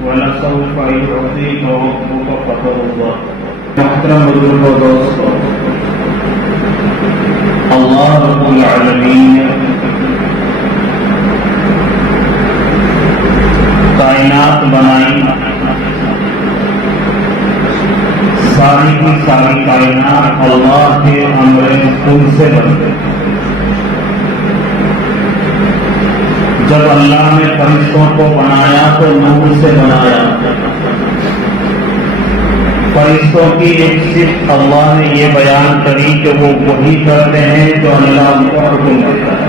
ولسوف يعطيك ربك فترضى. محترم بزرگ و دوستو، اللہ رب العالمین نے کائنات بنائی، ساری کی ساری کائنات اللہ کے امر خود سے بنتے. جب اللہ نے فرشتوں کو بنایا تو نور سے بنایا. فرشتوں کی ایک صفت اللہ نے یہ بیان کری کہ وہ وہی کرتے ہیں جو اللہ ان کو حکم دیتا ہے.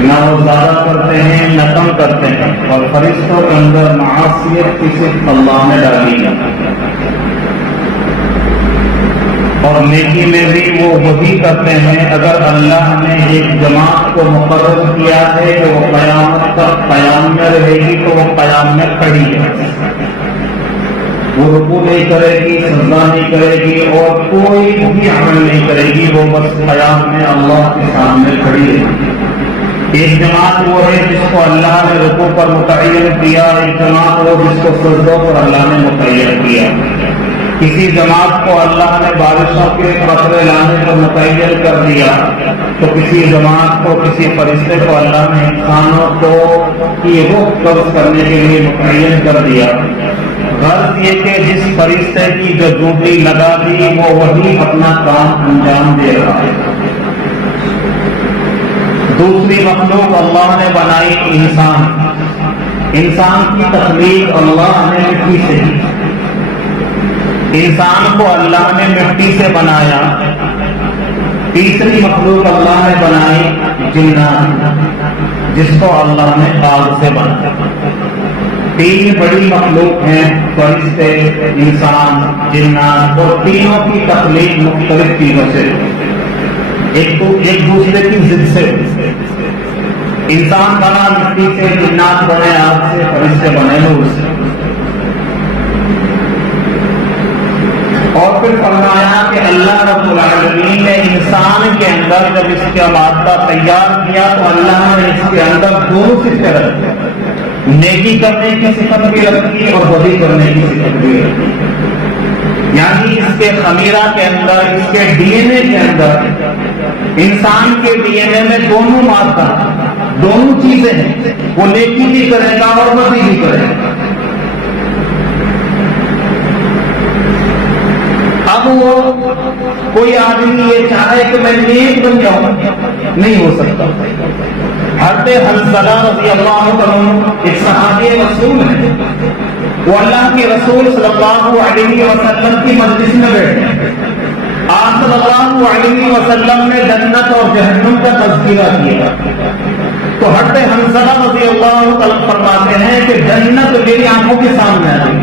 نہ وہ زیادہ کرتے ہیں نہ کم کرتے ہیں. اور فرشتوں کے اندر معاشیت کی صفت اللہ نے ڈالی ہے. اور نیکی میں بھی وہ وہی کرتے ہیں. اگر اللہ نے ایک جماعت کو مقرر کیا ہے کہ وہ قیامت تک قیام میں رہے گی تو وہ قیام میں کھڑی ہے. وہ رکوع نہیں کرے گی، سجدہ نہیں کرے گی اور کوئی بھی عمل نہیں کرے گی. وہ بس قیام میں اللہ کے سامنے کھڑی ہے. ایک جماعت وہ ہے جس کو اللہ نے رکوع پر متعین کیا، ایک جماعت وہ جس کو سجدوں پر اللہ نے متعین کیا. کسی جماعت کو اللہ نے بارشوں کے قطرے لانے کو متعین کر دیا تو کسی جماعت کو، کسی فرشتے کو اللہ نے انسانوں کو کی روح قبض کرنے کے لیے متعین کر دیا. غرض یہ کہ جس فرشتے کی جو ڈیوٹی لگا دی وہ وہی اپنا کام انجام دے رہا ہے. دوسری مخلوق اللہ نے بنائی انسان. انسان کی تخلیق اللہ نے مٹی سے کی. انسان کو اللہ نے مٹی سے بنایا. تیسری مخلوق اللہ نے بنائی جنات، جس کو اللہ نے آگ سے بنایا. تین بڑی مخلوق ہیں، فرشتے، انسان، جنات. اور تینوں کی تخلیق مختلف چیزوں سے، ایک دوسرے کی ضد سے. انسان بنا مٹی سے، جنات بنے آگ سے، فرشتے بنے نور سے. اور پھر فرمایا کہ اللہ رب العالمین نے انسان کے اندر جب اس کا مادہ تیار کیا تو اللہ نے اس کے اندر دونوں صفتیں رکھی. نیکی کرنے کی صفت بھی رکھی اور بدی کرنے کی صفت بھی رکھی. یعنی اس کے خمیرہ کے اندر، اس کے ڈی این اے کے اندر، انسان کے ڈی این اے میں دونوں مادہ، دونوں چیزیں ہیں. وہ نیکی بھی کرے گا اور بدی بھی کرے گا. اب وہ کوئی آدمی یہ چاہے کہ میں نیک بن جاؤں، نہیں ہو سکتا. حضرت حنظلہ رضی اللہ عنہ ایک صحابی رسول ہے. وہ اللہ کے رسول صلی اللہ علیہ وسلم کی مجلس میں بیٹھے. آپ صلی اللہ علیہ وسلم نے جنت اور جہنم کا تذکرہ کیا تو حضرت حنظلہ رضی اللہ عنہ فرماتے ہیں کہ جنت میری آنکھوں کے سامنے آ گئی.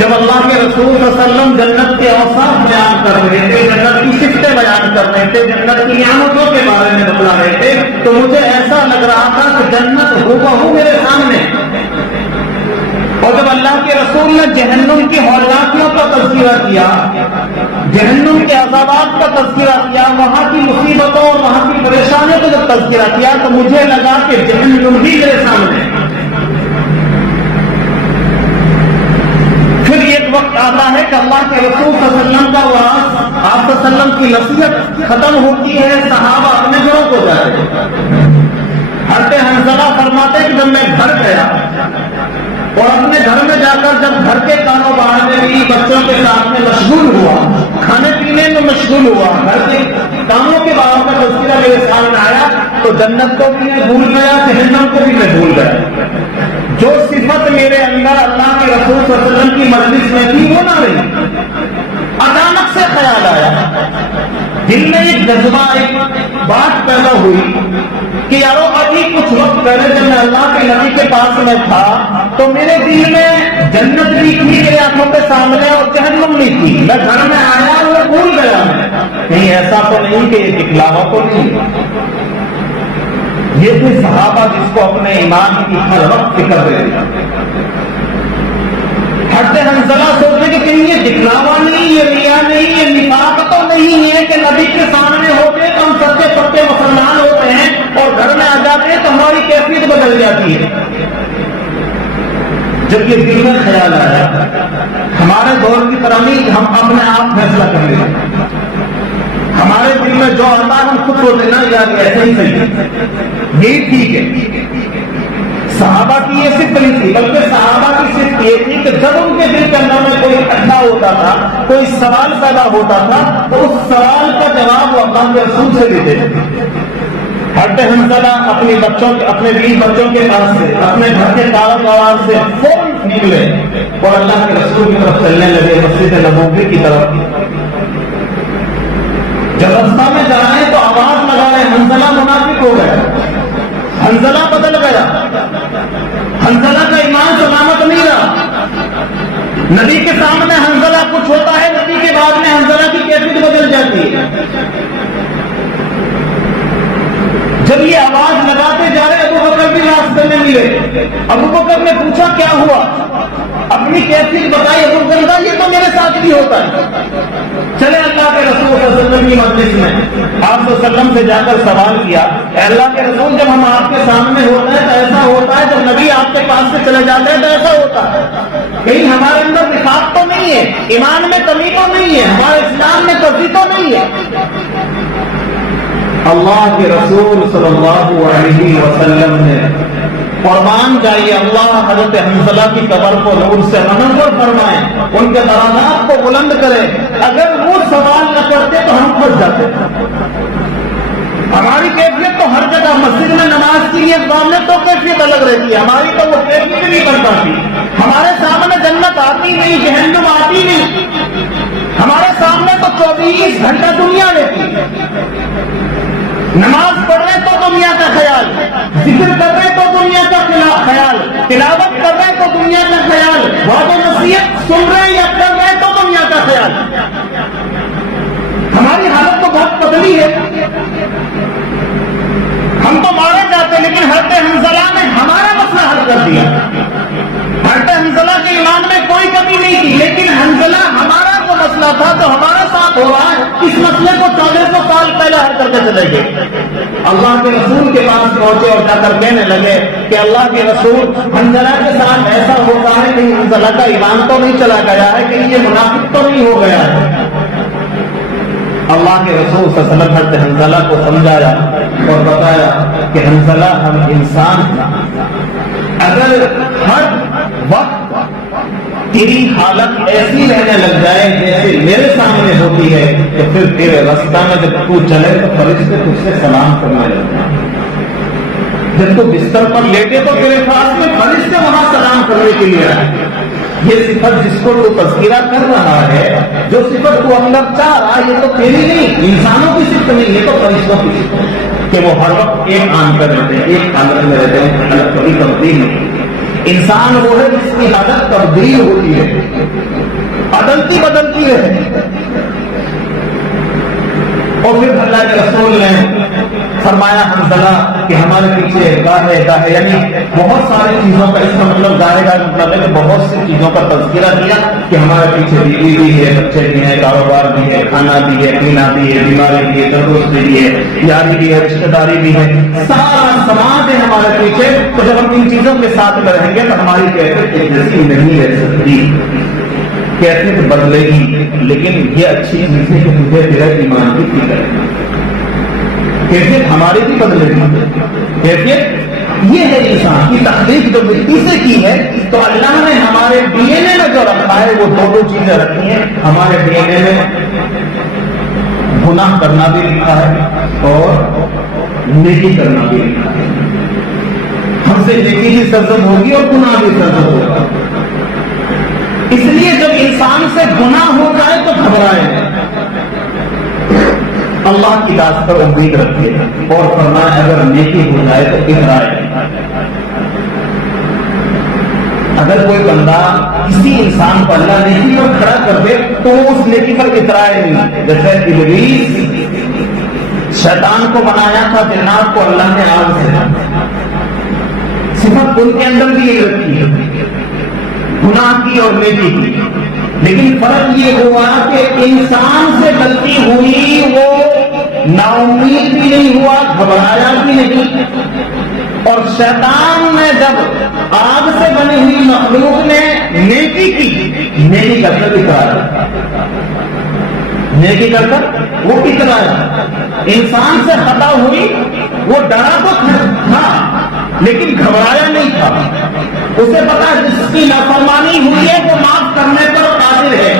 جب اللہ کے رسول صلی اللہ علیہ وسلم جنت کے اوصاف بیان کر رہے تھے، جنت کی صفتیں بیان کر رہے تھے، جنت کی نعمتوں کے بارے میں بتلا رہے تھے تو مجھے ایسا لگ رہا تھا کہ جنت ہو میرے سامنے. اور جب اللہ کے رسول نے جہنم کی ہولناکیوں کا تذکرہ کیا، جہنم کے عذابات کا تذکرہ کیا، وہاں کی مصیبتوں اور وہاں کی پریشانیوں کا جب تذکرہ کیا تو مجھے لگا کہ جہنم ہی میرے سامنے. پھر ایک وقت آتا ہے کہ اللہ کے رسول صلی اللہ علیہ وسلم کا وعظ، آپ صلی اللہ علیہ وسلم کی نصیحت ختم ہوتی ہے، صحابہ اپنے گھروں کو جاتے ہیں. حضرت حنظلہ فرماتے ہیں کہ جب میں گھر گیا اور اپنے گھر میں جا کر جب گھر کے کاروبار میں بھی بچوں کے ساتھ میں مشغول ہوا، کھانے پینے میں مشغول ہوا، گھر کے کاموں کے بارے میں تذکرہ میرے سامنے آیا تو جنت کو بھی میں بھول گیا، جہنم کو بھی میں بھول گیا. جو صفت میرے اندر اللہ کے رسول صلی اللہ علیہ وسلم کی مجلس میں تھی وہ نہ رہی. اچانک سے خیال آیا، دل میں ایک جذبہ، ایک بات پیدا ہوئی کہ یارو ابھی کچھ وقت پہلے جب میں اللہ کے نبی کے پاس میں تھا تو میرے دل میں جنت بھی تھی میرے آنکھوں کے سامنے اور جہنم بھی تھی. میں گھر میں آیا اور وہ بھول گیا. کہیں ایسا تو نہیں کہ یہ دکھلاوا تو نہیں. یہ تھے صحابہ جس کو اپنے ایمان کی ہر وقت فکر رہے. حضرت حنظلہ سوچے کہ کہیں یہ دکھلاوا نہیں، یہ ریا نہیں، یہ نفاق تو نہیں ہے کہ نبی کے سامنے ہوتے تو ہم سچے پکے مسلمان ہوتے ہیں اور گھر میں آ جاتے ہیں تو ہماری کیفیت بدل جاتی ہے۔ جب یہ دل میں خیال آیا ہمارے دور کی طرح نہیں ہم اپنے آپ فیصلہ کر لیں، ہمارے دل میں جو آتا ہے ہم خود کو دینا یار ایسے ہی صحیح ہے، یہی ٹھیک ہے۔ صحابہ کی یہ صرف نہیں تھی، بلکہ صحابہ کی صرف یہ تھی کہ جب ان کے دل کے اندر میں کوئی اکٹھا ہوتا تھا، کوئی سوال پیدا ہوتا تھا تو اس سوال کا جواب وہ اللہ کے رسول سے دیتے تھے۔ حضرت حنظلہ اپنے 20 بچوں کے پاس سے، اپنے گھر کے کاروبار سے فوراً نکلے اور اللہ کے رسول کی طرف چلنے لگے، مسجد نبوی کی طرف۔ جب رستہ میں جا رہے تو آواز لگا رہے، حنظلہ منافق ہو گیا، حنظلہ بدل گیا، حنظلہ کا ایمان سلامت نہیں رہا۔ نبی کے سامنے حنظلہ کچھ ہوتا ہے، نبی کے بعد میں حنظلہ کی کیفیت بدل جاتی ہے۔ جب یہ آواز لگاتے جا رہے ابو بکر بھی راستے میں ملے، ابو بکر نے پوچھا کیا ہوا، اپنی کیفیت بتائی، ابو بکر کہا یہ تو میرے ساتھ بھی ہوتا ہے۔ چلے اللہ کے رسول صلی اللہ علیہ وسلم کی مجلس میں آپ صلی اللہ علیہ وسلم سے جا کر سوال کیا، اے اللہ کے رسول جب ہم آپ کے سامنے ہوتے ہیں تو ایسا ہوتا ہے، جب نبی آپ کے پاس سے چلے جاتے ہیں تو ایسا ہوتا ہے، کہیں ہمارے اندر نفاق تو نہیں ہے، ایمان میں کمی تو نہیں ہے، ہمارے اسلام میں کمی تو نہیں ہے؟ اللہ کے رسول صلی اللہ علیہ وسلم نے قربان جائیے اللہ حضرت حنظلہ کی قبر کو نور سے منور فرمائیں، ان کے درجات کو بلند کرے۔ اگر وہ سوال نہ کرتے تو ہم پھنس جاتے۔ ہماری کیفیت تو ہر جگہ مسجد میں نماز کے لیے سامنے تو کیفیت الگ رہتی ہے، ہماری تو وہ کیفیت نہیں بن پاتی۔ ہمارے سامنے جنت آتی نہیں، جہنم آتی نہیں، ہمارے سامنے تو 24 گھنٹہ دنیا رہتی ہے۔ نماز پڑھ رہے تو دنیا کا خیال، ذکر کر رہے تو دنیا کا خیال، تلاوت کر رہے تو دنیا کا خیال، وعظ و نصیحت سن رہے یا کر رہے تو دنیا کا خیال۔ ہماری حالت تو بہت بدلی ہے، ہم تو مارے جاتے، لیکن حضرت حنظلہ نے ہمارا مسئلہ حل کر دیا۔ حضرت حنظلہ کے ایمان میں کوئی کمی نہیں تھی، لیکن حنظلہ ہمارا جو مسئلہ تھا جو ہمارا ساتھ ہو رہا ہے، اس مسئلے کو 1400 سال پہلے حل کر کے چلے گئے۔ اللہ کے رسول کے پاس پہنچے اور جا کر کہنے لگے کہ اللہ کے رسول حنظلہ کے ساتھ ایسا ہوتا ہے کہ حنظلہ کا ایمان تو نہیں چلا گیا ہے، کہ یہ منافق تو نہیں ہو گیا ہے۔ اللہ کے رسول صلی اللہ علیہ وسلم حضرت حنظلہ کو سمجھایا اور بتایا کہ حنظلہ ہم انسان ہیں، اگر ہر وقت تیری حالت ایسی رہنے لگ جائے جیسے میرے سامنے ہوتی ہے تو پھر تیرے رستہ میں جب تو چلے تو فرشتے تجھ سے سلام کرنے لگتے ہیں، جب تو بستر پر لیٹے تو تیرے پاس میں فرشتے وہاں سلام کرنے کے لیے آئے۔ یہ صفت جس کو تو تذکرہ کر رہا ہے، جو صفت تو اندر چاہ رہا ہے، یہ تو تیری نہیں، انسانوں کی صفت نہیں، یہ تو فرشتوں کی صفت ہے کہ وہ ہر وقت ایک آن کر رہتے ہیں، ایک حالت میں رہتے ہیں، حالت کبھی تبدیل نہیں۔ انسان وہ ہے جس کی حالت تبدیل ہوتی ہے، عدلتی بدلتی ہے۔ اور پھر اللہ کے رسول نے فرمایا حنظلہ کہ ہمارے پیچھے گاہے یعنی بہت ساری چیزوں کا، اس کا مطلب گاہے مطلب ہے کہ بہت سی چیزوں کا تذکرہ کیا کہ ہمارے پیچھے بیوی بھی ہے، بچے بھی ہیں، کاروبار بھی ہے، کھانا بھی ہے، پینا بھی ہے، بیماری بھی ہے، تندرستی بھی ہے، یاری بھی ہے، رشتے داری بھی ہے، سارا سماج ہے ہمارے پیچھے۔ تو جب ہم ان چیزوں کے ساتھ میں رہیں گے تو ہماری کیفیت ایک جیسی نہیں رہ سکتی، کیفیت بدلے گی۔ لیکن یہ اچھی چیز ہے کہ مجھے تیرا ایمان کی فکر ہے، کیفیت ہماری بھی بدلے گی۔ کیفیت یہ ہے انسان کی تخلیق جو مٹی سے کی ہے، تو اللہ نے ہمارے ڈی این اے میں جو رکھا ہے وہ دو چیزیں رکھی ہیں۔ ہمارے ڈی این اے میں گناہ کرنا بھی لکھا ہے اور نیکی کرنا بھی لکھا ہے۔ ہم سے نیکی بھی سرزد ہوگی اور گناہ بھی سرزد ہوگا، اس لیے جب انسان سے گناہ ہو جائے تو گھبرائے، اللہ کی ذات پر امید رکھے اور فرمائے اگر نیکی ہو جائے تو اترائے۔ اگر کوئی بندہ کسی انسان کو اللہ نیکی پر کھڑا کر دے تو وہ اس نیکی پر اترائے نہیں۔ جیسے ابلیس شیطان کو بنایا تھا جنات کو اللہ نے آگ سے، صفت ان کے اندر بھی یہی رکھی ہے گناہ کی اور نیکی کی، لیکن فرق یہ ہوا کہ انسان سے غلطی ہوئی، وہ نا امید بھی نہیں ہوا، گھبرایا بھی نہیں، اور شیطان نے جب آگ سے بنی ہوئی مخلوق نے نیکی کی، نیکی کر کر اترایا، نیکی کر کر وہ اترایا۔ انسان سے خطا ہوئی، وہ ڈرا تو تھا لیکن گھبرایا نہیں تھا، اسے پتا جس کی نافرمانی ہوئی ہے وہ معاف کرنے پر قادر ہے۔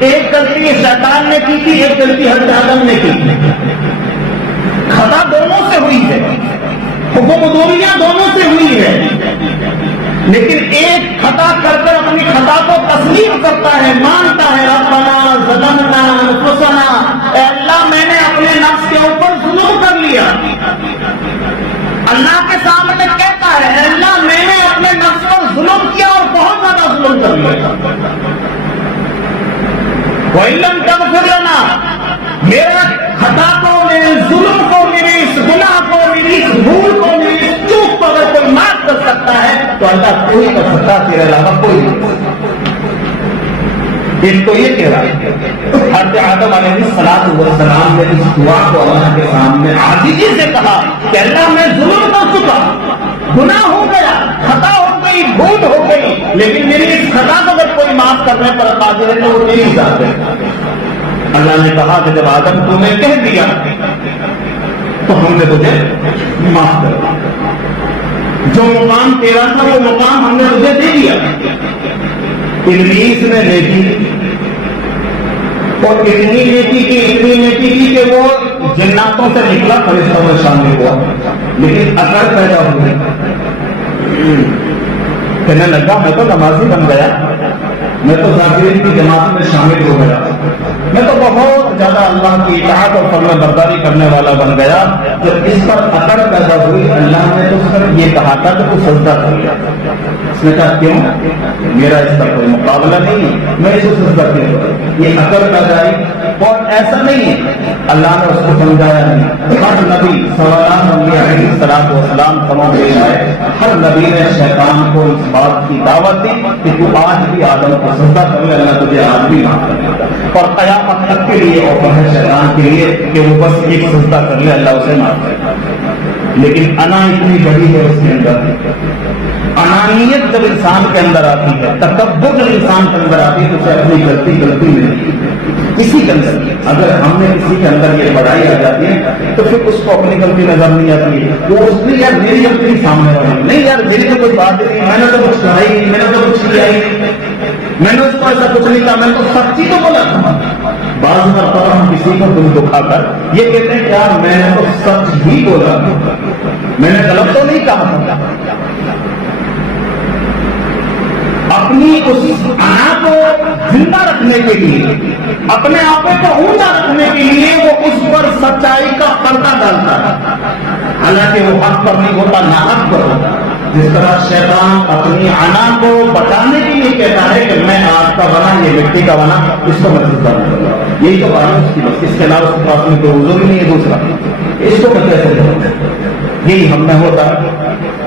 ایک غلطی شیطان نے کی تھی، ایک غلطی حضرت آدم نے کی تھی، خطا دونوں سے ہوئی ہے، حکم دوریاں دونوں سے ہوئی ہے، لیکن ایک خطا کر کر اپنی خطا کو تسلیم کرتا ہے، مانتا ہے ربنا ظلمنا انفسنا، اے اللہ میں نے اپنے نفس کے اوپر ظلم کر لیا، اللہ کے سامنے کہتا ہے اے اللہ میں نے اپنے نفس پر ظلم کیا اور بہت زیادہ ظلم کر لیا، وَإِلَّمْ تَغْفِرْ لَنَا، میرا خطا کو، میرے ظلم کو، میرے اس گناہ کو، میری اس بھول کو، میری اس چوک کو اگر کوئی معاف کر سکتا ہے تو اللہ کوئی کر سکتا، تیرے علاوہ کوئی نہیں۔ ایک تو یہ کہہ رہا ہے حضرت آدم علیہ السلام نے اس دعا کو اللہ کے سامنے عاجزی سے کہا کہ اللہ میں ظلم کر چکا، گناہ ہو گیا، خطا ہو گئی، بھول ہو گئی، لیکن میری اس خطا کو اگر کوئی معاف کرنے پر قادر ہے تو وہ تیری ذات ہے۔ اللہ نے کہا کہ جب آدم تو نے کہہ دیا تو ہم نے تجھے معاف کر دیا، جو مقام تیرا تھا وہ مقام ہم نے تجھے دے دیا۔ ابلیس نے نیکی اور اتنی نیکی کی کہ وہ جناتوں سے نکلا، فرشتوں میں شامل ہوا، لیکن اثر پیدا ہو گیا، کہنے لگا میں تو نمازی بن گیا، میں تو ذاکرین کی جماعت میں شامل ہو گیا، میں تو بہت زیادہ اللہ کی اطاعت اور فرما برداری کرنے والا بن گیا۔ جب اس پر اثر پیدا ہوئی اللہ نے تو صرف یہ کہا تھا کہ تو سجدہ کر لیا، اس نے کہا کیوں؟ میرا اس کا کوئی مقابلہ نہیں ہے، میں اسے سجدہ کیوں کروں؟ یہ اثر پیدا آئی، اور ایسا نہیں ہے اللہ نے اس کو سمجھایا نہیں۔ ہر نبی صلی اللہ علیہ وسلم فرماتے ہیں ہر نبی نے شیطان کو اس بات کی دعوت دی کہ تو آج بھی آدم کو سجدہ کر لے، اللہ تجھے آج بھی معاف کر دے گا، اور قیامت تک کے لیے آفر ہے شیطان کے لیے کہ وہ بس ایک سجدہ کر لے، اللہ اسے معاف کرے گا۔ لیکن انا اتنی بڑی ہے اس کے اندر، انانیت جب انسان کے اندر آتی ہے، تکبر جب انسان کے اندر آتی ہے تو اسے اپنی غلطی نہیں کسی کے اندر۔ اگر ہم نے کسی کے اندر یہ بڑائی آ جاتی ہے تو پھر اس کو اپنی غلطی نظر نہیں آتی ہے، وہ اس لیے یار میری غلطی سامنے والی نہیں، یار میری تو کوئی بات نہیں، میں نے تو کچھ کہا ہی نہیں، میں نے تو کچھ کیا ہی نہیں، میں نے اس کو ایسا کچھ نہیں کہا، میں نے تو سچی تو بولا تھا۔ بعض مرتبہ ہم کسی کو دل دکھا کر یہ کہتے ہیں کہ یار میں نے تو سچ ہی بولا، میں نے غلط تو نہیں کہا تھا۔ اپنی اس انا کو زندہ رکھنے کے لیے، اپنے آپ کو اونچا رکھنے کے لیے وہ اس پر سچائی کا پردہ ڈالتا ہے، حالانکہ وہ حق پر نہیں ہوتا، ناحق پر ہوتا۔ جس طرح شیطان اپنی انا کو بچانے کے لیے کہتا ہے کہ میں آگ کا بنا، یہ مٹی کا بنا، اس کو میں سجدہ کروں گا، یہی تو بات ہے اس کی، بس اس کے علاوہ اس کے پاس میں کوئی عذر نہیں ہے دوسرا، اس کو میں کیسے کروں؟ یہی ہم میں ہوتا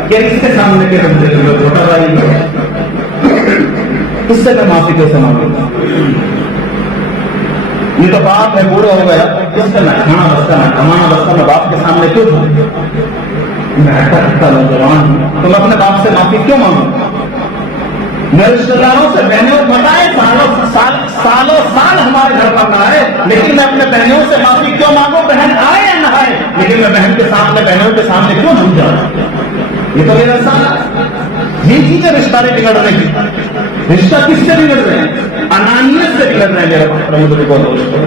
کہ اس کے سامنے کے بندے کو چھوٹا بھائی اس سے میں معافی کیسے مانگوں؟ یہ تو باپ ہے، بوڑھا ہو گیا، اس سے میں کھانا بستا، میں کمانا بستا، میں باپ کے سامنے کیوں ہوں؟ میں ہٹا نوجوان ہوں تو میں اپنے باپ سے معافی کیوں مانگوں؟ میں رشتے داروں سے بہنوں بتائے سالوں سال ہمارے گھر پر نہ آئے، لیکن میں اپنے بہنوں سے معافی کیوں مانگوں؟ بہن آئے یا نہ آئے، لیکن میں بہن کے سامنے، بہنوں کے سامنے کیوں جھک جاؤں؟ یہ تو میرا سال یہ چیزیں رشتہ بگڑ رہے ہیں۔ رشتہ کس سے بگڑ رہے ہیں؟ انانیت سے بگڑ رہے ہیں میرے دوستوں۔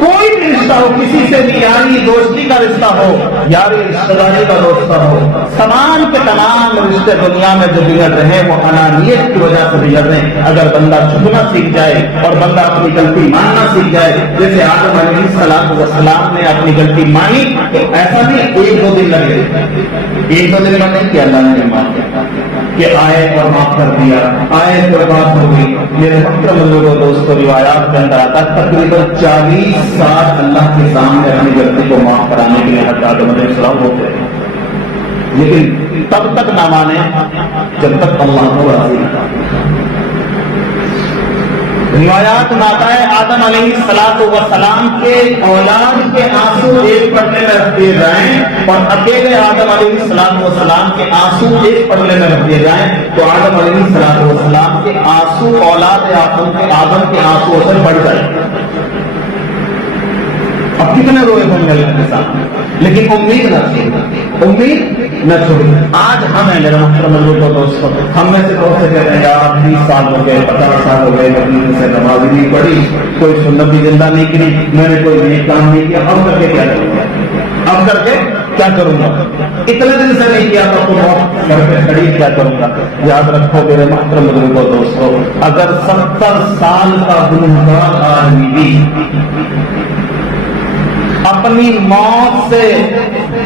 کوئی بھی رشتہ ہو، کسی سے بھی یاری دوستی کا رشتہ ہو، یاری رشتہ داری کا رشتہ ہو، تمام کے تمام رشتے دنیا میں جو بگڑ رہے ہیں وہ انانیت کی وجہ سے بگڑ رہے ہیں۔ اگر بندہ جھکنا سیکھ جائے اور بندہ اپنی غلطی ماننا سیکھ جائے، جیسے آدم علیہ السلام نے اپنی غلطی مانی، تو ایسا نہیں ایک دو دن لگے، ایک دو دن میں نہیں کہ اللہ نے مان دیا کہ آئے اور معاف کر دیا، آئے تو بات ہو گئی۔ میرے محترم لوگوں دوستوں، روایات کے اندر آتا تقریباً 40 سال اللہ کے سامنے اپنی غلطی کو معاف کرانے کے لیے حضرت آدم علیہ السلام ہوتے ہیں، لیکن تب تک نہ مانے جب تک اللہ کو راضی نہ کرے۔ روایات میں آتا ہے آدم علیہ السلام کے اولاد کے آنسو ایک پڑنے میں رکھ دیے جائیں اور اکیلے آدم علیہ السلام کے آنسو ایک پڑنے میں رکھ دیے جائیں تو آدم علیہ السلام کے آنسو اولاد آدم کے آنسو سے بڑھ جائیں. اب کتنے روئے ہوں گے اللہ کے ساتھ، لیکن امید نہ چھوڑی، امید نہ چھوڑی. آج ہم ہیں میرے محترم لوگوں دوستوں، ہم میں سے بہت سے کہتے ہیں یار 20 سال ہو گئے، 50 سال ہو گئے، مدینے سے نماز نہیں پڑھی، کوئی سنت بھی زندہ نہیں کی، میں نے کوئی نیک کام نہیں کیا، اب کر کے کیا کروں گا، اب کر کے کیا کروں گا، اتنے دن سے نہیں کیا تو بہت گھر پہ کھڑی کیا کروں گا. یاد رکھو میرے محترم لوگوں دوستوں، اگر 70 سال کا گنہگار آدمی بھی اپنی موت سے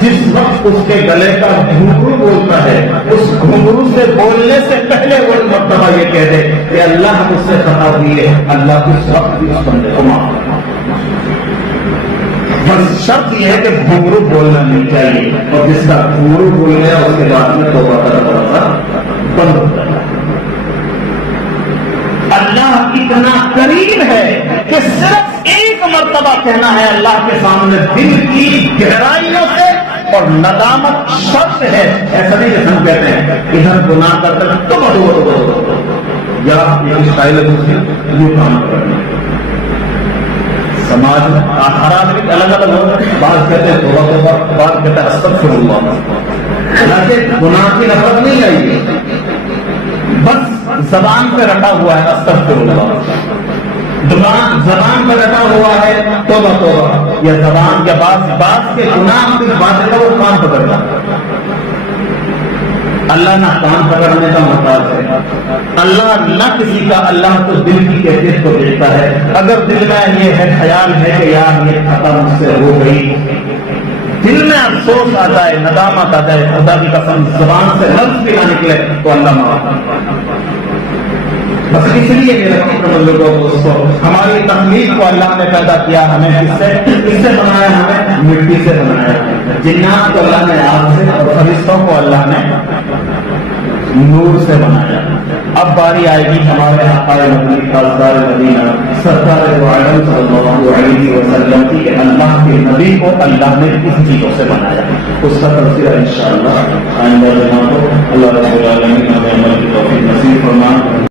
جس وقت اس کے گلے کا گھنگرو بولتا ہے، اس گھنگرو سے بولنے سے پہلے وہ مرتبہ یہ کہہ دے کہ اللہ مجھ سے خطا ہوئی ہے، اللہ اس وقت بھی اس بندے کو معاف کرے. بس شرط یہ ہے کہ گھنگرو بولنا نہیں چاہیے، اور جس کا گھنگرو بول گیا اس کے بعد میں توبہ کا دروازہ بند ہو جائے. اللہ اتنا قریب ہے کہ صرف ایک مرتبہ کہنا ہے اللہ کے سامنے دل کی گہرائیوں سے، اور ندامت شرط ہے. ایسا نہیں جیسے ہم کہتے ہیں ادھر گناہ کرتے ہیں تو بڑھو یا یہ اسٹائل ہے دوسری یہ کام کرنا. سماج میں ہر آدمی الگ الگ ہو، بعض کہتے ہیں توبہ، بعض کہتے ہیں استغفر اللہ. حالانکہ گناہ کی نفرت نہیں آئی، بس زبان پہ رکھا ہوا ہے استغفر اللہ، زبان پہ رکھا ہوا ہے توبہ توبہ، یا زبان یا بعض کے گناہ کی باتیں کا وہ کام پکڑتا. اللہ نہ کام پکڑنے کا محتاج ہے، اللہ نہ کسی کا، اللہ تو دل کی کیفیت کو دیکھتا ہے. اگر دل میں یہ ہے خیال ہے کہ یار یہ خطا مجھ سے ہو گئی، دل میں افسوس آ جائے، ندامت آ جائے، خدا کی قسم زبان سے لفظ بھی نہ نکلے تو اللہ معاف. بس اس لیے میرے لوگوں دوستوں، ہماری تخلیق کو اللہ نے پیدا کیا، ہمیں کس سے بنایا؟ ہمیں مٹی سے بنایا. جنات کو اللہ نے آگ سے، اور فرشتوں کو اللہ نے نور سے بنایا. اب باری آئے گی ہمارے آقا مدنی تاجدار مدینہ سرکار دو عالم صلی اللہ علیہ وسلم کی کہ اللہ کے نبی کو اللہ نے کس چیزوں سے بنایا. اس کا تفصیل انشاءاللہ آئندہ جمعہ کو اللہ رب العالمین ہمیں عمل کی توفیق نصیب فرمائے.